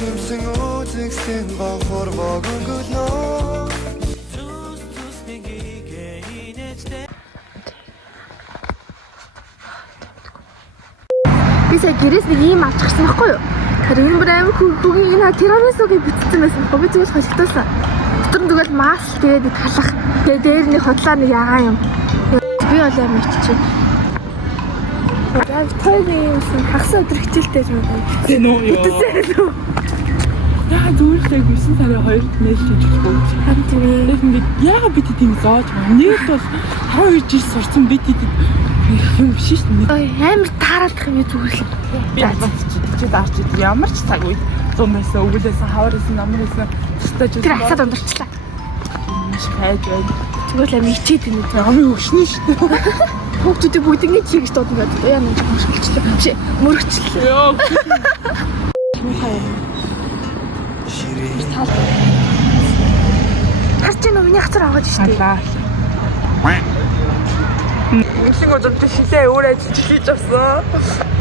Чимсэн үзэгсэн гонхор богонгөлнөө Би сая гэрээс нэг ийм авчихсан байхгүй юу? Тэр юм бүр амар хүүгийн энэ тираносогийн бүтцсэн байсан байхгүй. Би зүгээр хожигдуулсан. Дотор нь тэгэл мас тэгээд талах. Тэгээд дээр нэг хотлоо нэг ягаан юм. Би бол амар иччихэ. Яг тойны юмсан хагас өдөр хичээлтэй юм байна. Зэн үү юу? Яа зүрхтэй 9 сарын 2-нд нээлж өгөхгүй. Хамт тийм. Ингээд яагаад бид тийм зааж байгаа? Нийт бол 2 жил сурсан бид юм биш шүү дээ. Ой амар таараадах юм зүгээр л. Би чи даарч идэх ямар ч цаг үед 100 байсан, өгүүлээсэн, хаваараасан, намрасан стаж Тэр асаад ундорчлаа. Маш хайж байд. Зүгээр л амар ичээд байна. Амын өгшнө шүү дээ. Хүүхдүүдээ бүгд ингэж хийж дуудсан байдаг. Яа нэг хөшгөлчлээ. Биш мөрөгчлээ. Йоо. Харч энэ миний хацар аваад штий. Минь одоо шилээ өөр ажиллаж хийж авсан.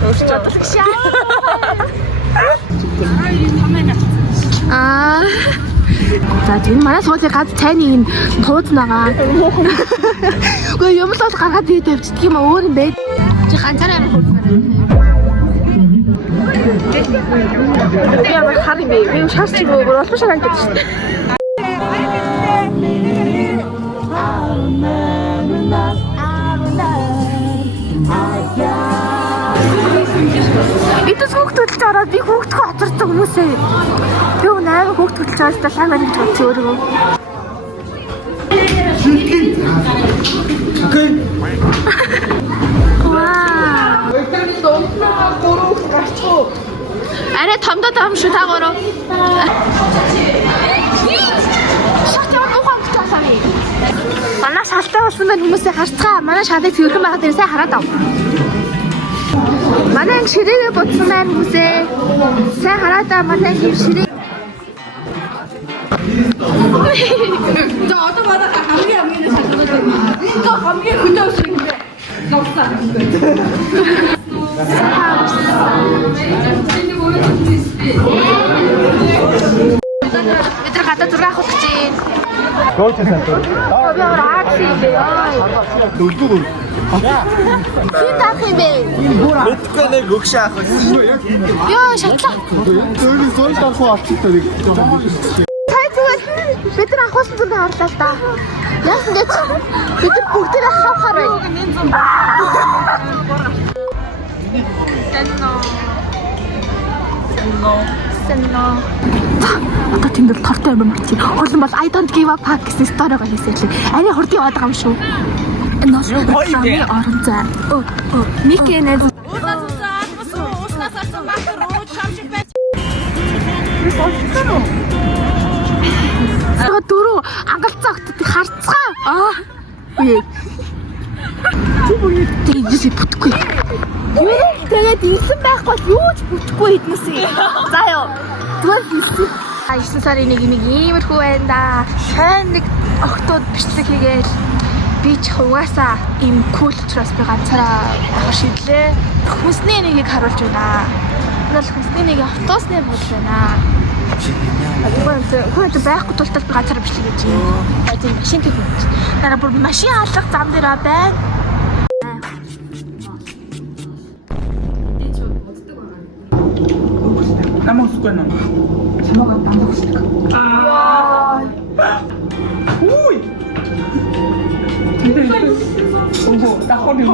Өөрч бодлоо шээ. Аа. За тийм манай суулын гад цайны юм туузнаагаа. Үгүй юм л бол гаргаад дээд тавьчихдаг юм өөр юм байд. Чи ганцаараа амар хурдмаар байна. Би ямар хар юм бэ? Би шаарч юу болох шараад байдаг шүү дээ. Эдэс хүүхдүүдэлж ороод би хүүхдгөө хоцорсон хүмүүсээ. Би нээр хүүхдүүдэлж ороод лам барьж бодсон өөрөө. Окей. Вау. Өтөрний дунднаа 3 гарчихгүй. Арай томдоо том шүү та гурав. Шат яваад ухаан гацсан юм. Манай шалтай болсон байх хүмүүсээ харцгаа. Манай шалыг цэвэрхэн байгаад ирсэн хараад ав. Манай анги ширээгээ бодсон байна хүмүүсээ. Сайн хараад аа манай анги ширээ. За одоо манай хамгийн хамгийн шалгаж байна. За хамгийн хөдөө шиг юм бэ. Новсаа. Бид гадаа зураг авах гэж байна. Гоо часан. Би ораад хийлээ. Дөлгөө. Хин таах юм бэ? Мэдгүй нэг өгш аах. Йоо шатлаа. Өөрийн зөөл авах авчихдаг. Тай зүгээр бид нар авахсан зураг авлаа л да. Яасан гэж бид нар бүгдээ авахаар байна. Сэнно. Одоо тэнд л тортой юм чи. Олон бол I don't give up гэсэн сторигаа хийсэн лээ. Арай хурдан яваад байгаа юм шүү. Энэ хамгийн орон зай. Мики нэ. Аа дөрөв ангалцаа өгтөд харцгаа. Үе. Тэгээд бүтэхгүй. Юу тэгээд ирсэн байхгүй юу ч бүтэхгүй хэднэсээ. За ёо. Тэгвэл ирсэн. 9 сарын нэг иймэрхүү байна да. Сайн нэг октод бичлэг хийгээл би ч угаасаа им кул учраас би ганцаараа авах шийдлээ. Хүнсний нэгийг харуулж байна. Энэ бол хүнсний нэг автобусны бодол байна. Хөөе байхгүй тул би ганцаараа бичлэг хийж байна. Тийм машин тийм. Дараа бүр машин алах зам дээр байна. Намайг нэ. Чамайг дандагсдаг. Үй. Ого, дахор юм.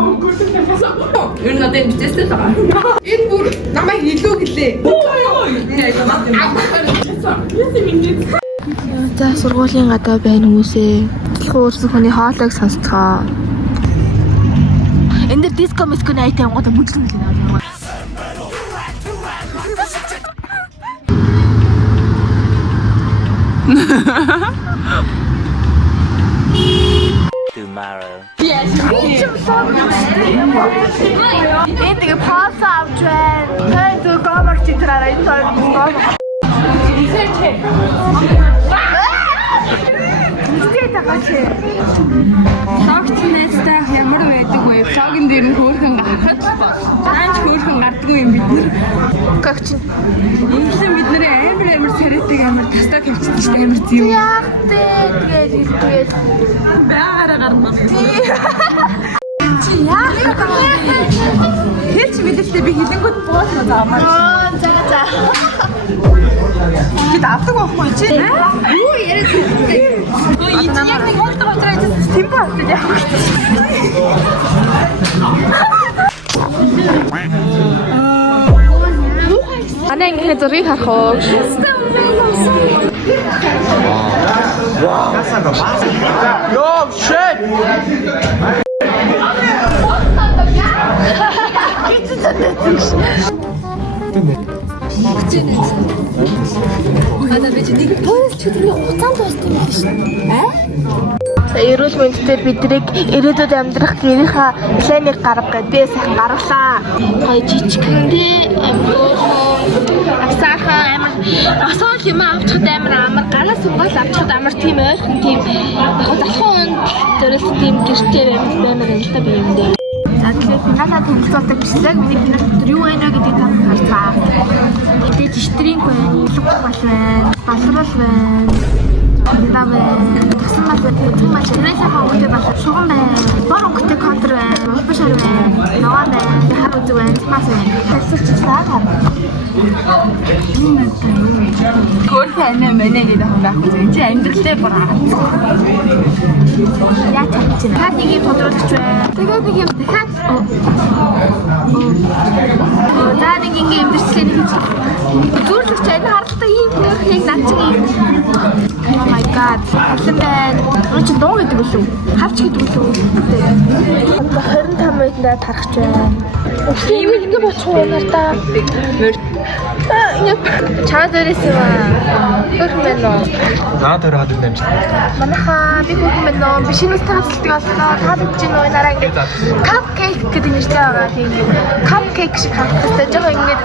Ер нь одоо бичээстэй байгаа. Энэ бүр намайг илүү гэлээ. За сургуулийн гадаа байна хүмүүсээ. Өөрсөн хүний хоолойг сонсцгоо. Энд дэр диско мисконы айтаа гонгод мөдлөн гэнэ. Tomorrow. Yes. Энэ тэгээ паус авч байна. Тэгээд гомор читраараа энэ тоо. Хитээд байгаа чи. Логч нэстэй ямар байдаг вэ? Логин дээр нь хөөрхөн гарахад таанч хөөрхөн гардаггүй юм бид нар. Гогч. Инглэн бид нарын амар саритыг амар тастаа тавьчихсан шүү дээ амар зэв. Яах вэ? Тэгээд Байгаараа гарна. чи яах вэ? Хэлч мэдэлтэй би хилэнгүүд буусан заамаа. За. Бид авдаг байхгүй чи? Юу яриад байна? Гоо яг нэг хөлтөг отроо темпо авдаг яах вэ? Манай ингээд зургийг харах уу? Yo, shit! Эрүүл мэндэд биднийг ирээдүйд амьдрах гэрийнхаа планийг гаргах гэдэг би сайхан гаргалаа. Гоё жижигхэнтэй авсаахан амар асуул юм авчихад амар ганаас сургаал авчихад амар тийм ойрхон тийм яг залхуун дөрөс тийм гэртэй баймар юм л та би юм дээр. За тэгэхээр пинатаа танилцуулдаг гэслээ миний пинат өдөр юу байна вэ гэдгийг та харцгаа. Эдгээр жиштринг байна, лук бол байна, балрал байна. Давай. Тасан мал байна. Тумаач нэлээд хөнгөтэй байна. Шугам байна. Бор өнгөтэй контр байна. Улбашаар байна. Наваа байна. Хар үзэг байна. Тумаас байна. Тэсэлчлээ хар. Хөөрхөн анаа мэнэ гэдэг юм байхгүй зү. Чи амьдралдаа бүр Яа ч юм. Та нэг юм тодруулж байна. Тэгээд нэг юм дахиад За нэг ингэ амьдралын хийж зүрлэгч энэ харалтаа ийм хөөрхийг над чинь Oh my god. Алан байна. Чи дуу гэдэг үү? Хавч гэдэг үү? 25 минутанд тарах ч байна. Ийм ингэ бочих уу нартаа? Чаа дээрээс юм аа. Хөрх мэн нөө. Наа дээр хаад юм чинь. Манайхаа би хөрх мэн нөө. Би шинэ таацлтыг олсноо. Таад чинь нөө нараа ингэ cupcake гэдэг нэртэй байгаа тийм. Cupcake шиг харагддаг. Жоо ингэ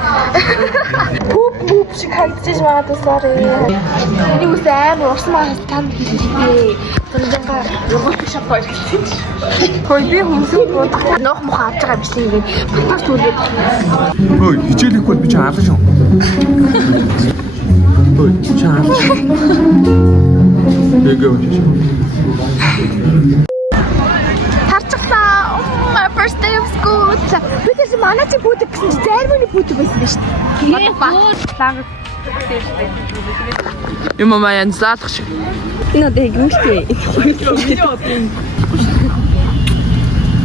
Пуп шиг харагдаж байгаа тусаар. Эний үс амар урсан маа тань хийлээ. Сонжонгаа рогоос шоп хийлээ. Хой би хүмүүсээ нөх мох авч байгаа биш ингээд батар түргээд. Ой, хичээлэхгүй би чинь аалаа шүү. Ой, чи аалаа шүү. Бэгээ үгүй шүү. Тарчглаа. My first day of school. Би тэр манай чи бүдэг гэсэн чи зайрманы бүдэг байсан биз дээ. Ланг. Юм аа ян заалах шиг. Энэ дэг юм шүү дээ.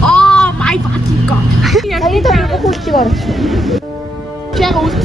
Oh my fucking god. Сая тэр хөлтийг орчих. Чага үст.